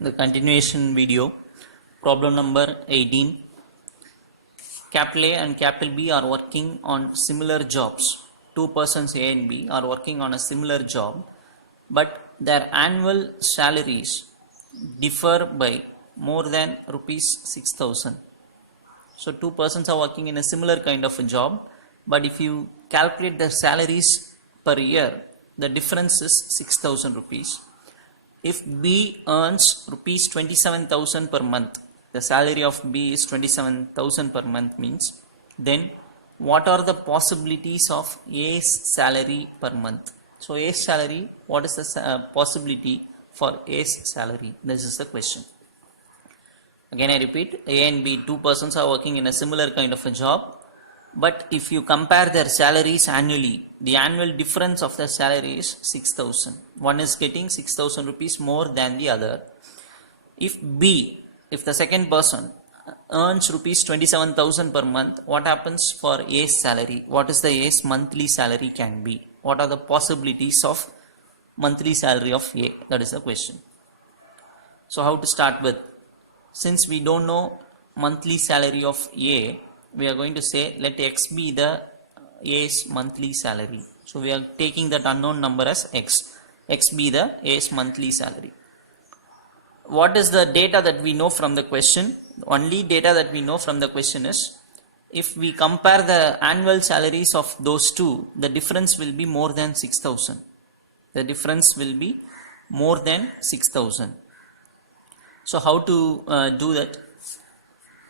The continuation video, problem number 18. Capital A and capital B are working on similar jobs. Two persons A and B are working on a similar job, but their annual salaries differ by more than rupees 6,000. So two persons are working in a similar kind of a job, but if you calculate their salaries per year, the difference is 6,000 rupees. If B earns rupees 27,000 per month, the salary of B is 27,000 per month means, then what are the possibilities of A's salary per month? So A's salary, what is the possibility for A's salary? This is the question. Again I repeat, A and B, two persons are working in a similar kind of a job, but if you compare their salaries annually, the annual difference of their salary is 6,000. One is getting 6,000 rupees more than the other. If the second person earns rupees 27,000 per month, what happens for A's salary? What is the A's monthly salary can be? What are the possibilities of monthly salary of A? That is the question. So how to start with? Since we don't know monthly salary of A, we are going to say let X be the A's monthly salary. So we are taking that unknown number as X. X be the A's monthly salary. What is the data that we know from the question? The only data that we know from the question is, if we compare the annual salaries of those two, the difference will be more than 6,000. The difference will be more than 6,000. So how to do that?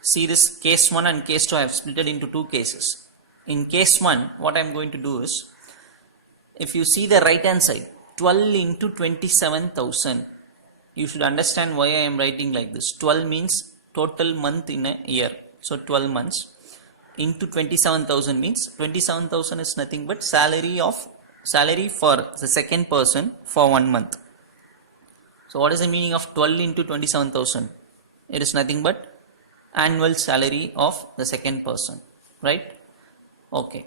See, this case 1 and case 2 I have split it into two cases. In case 1, what I am going to do is, if you see the right hand side, 12 into 27,000, you should understand why I am writing like this. 12 means total month in a year. So 12 months into 27,000 means 27,000 is nothing but salary for the second person for 1 month. So what is the meaning of 12 into 27,000? It is nothing but annual salary of the second person, right? Okay.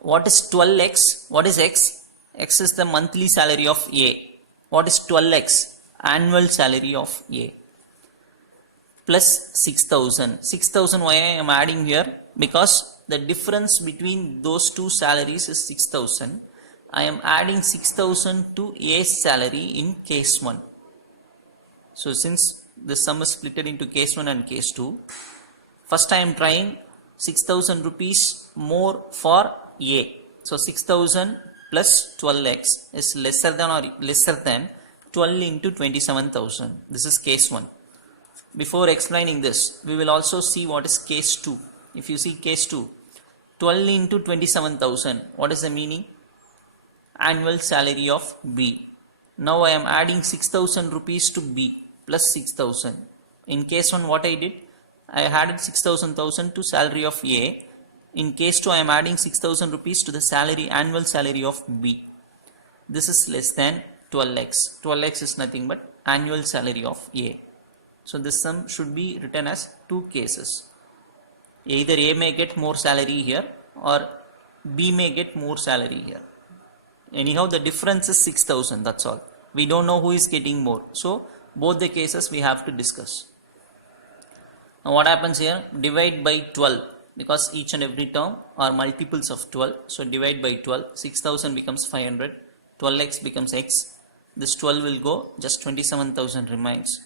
What is 12x? What is x? X is the monthly salary of A. What is 12x? Annual salary of A. Plus 6,000. 6,000 why I am adding here? Because the difference between those two salaries is 6,000. I am adding 6,000 to A's salary in case 1. So since the sum is split into case 1 and case 2, first I am trying 6,000 rupees more for A. So 6,000 plus 12x is lesser than 12 into 27,000. This is case 1. Before explaining this, we will also see what is case 2. If you see case 2, 12 into 27,000, what is the meaning? Annual salary of B. Now I am adding 6,000 rupees to B plus 6,000. In case 1, what I did? I added 6,000 to salary of A. In case 2, I am adding 6,000 rupees to the annual salary of B. This is less than 12x. 12x is nothing but annual salary of A. So this sum should be written as two cases. Either A may get more salary here or B may get more salary here. Anyhow, the difference is 6,000, that's all. We don't know who is getting more. So both the cases we have to discuss. Now what happens here? Divide by 12, because each and every term are multiples of 12. So divide by 12, 6,000 becomes 500, 12x becomes x. This 12 will go, just 27,000 remains.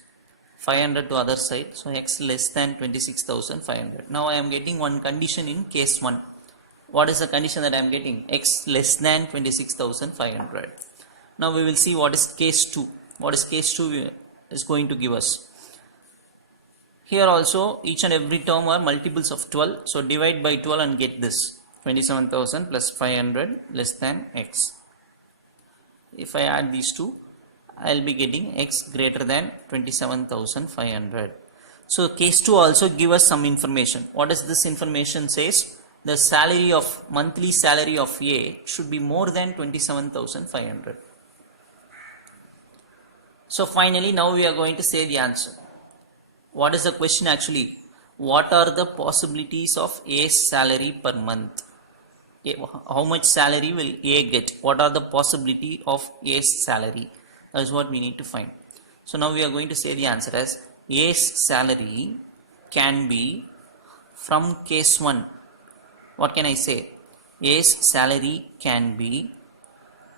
500 to other side, so x less than 26,500. Now I am getting one condition in case 1. What is the condition that I am getting? X less than 26,500. Now we will see what is case 2. What is case 2 is going to give us. Here also each and every term are multiples of 12. So divide by 12 and get this. 27,000 plus 500 less than x. If I add these two, I will be getting x greater than 27,500. So case 2 also give us some information. What is this information says? The monthly salary of A should be more than 27,500. So finally now we are going to say the answer. What is the question actually? What are the possibilities of A's salary per month? How much salary will A get? What are the possibility of A's salary? That is what we need to find. So now we are going to say the answer as A's salary can be from case 1. What can I say? A's salary can be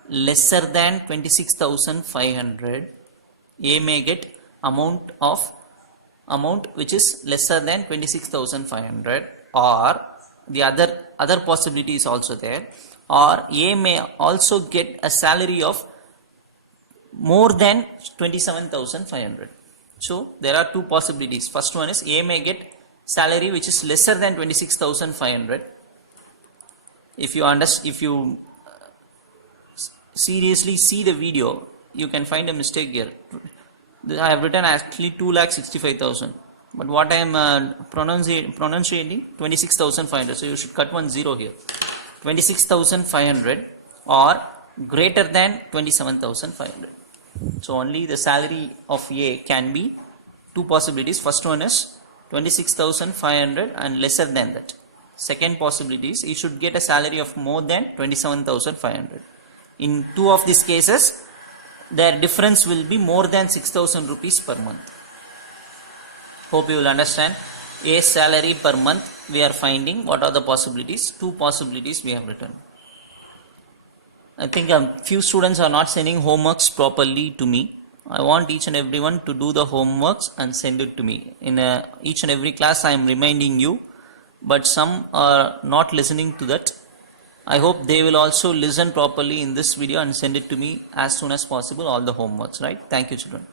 lesser than 26,500. A may get amount which is lesser than 26,500, or the other possibility is also there, or A may also get a salary of more than 27,500. So there are two possibilities. First one is A may get salary which is lesser than 26,500. If you seriously see the video, you can find a mistake here. I have written actually 2,65,000, but what I am pronunciating 26,500. So you should cut 1 0 here. 26,500 or greater than 27,500. So only the salary of A can be two possibilities. First one is 26,500 and lesser than that. Second possibility is he should get a salary of more than 27,500. In two of these cases, their difference will be more than 6,000 rupees per month. Hope you will understand. A salary per month we are finding. What are the possibilities? Two possibilities we have written. I think a few students are not sending homeworks properly to me. I want each and everyone to do the homeworks and send it to me. In each and every class I am reminding you, but some are not listening to that. I hope they will also listen properly in this video and send it to me as soon as possible, all the homeworks, right? Thank you, children.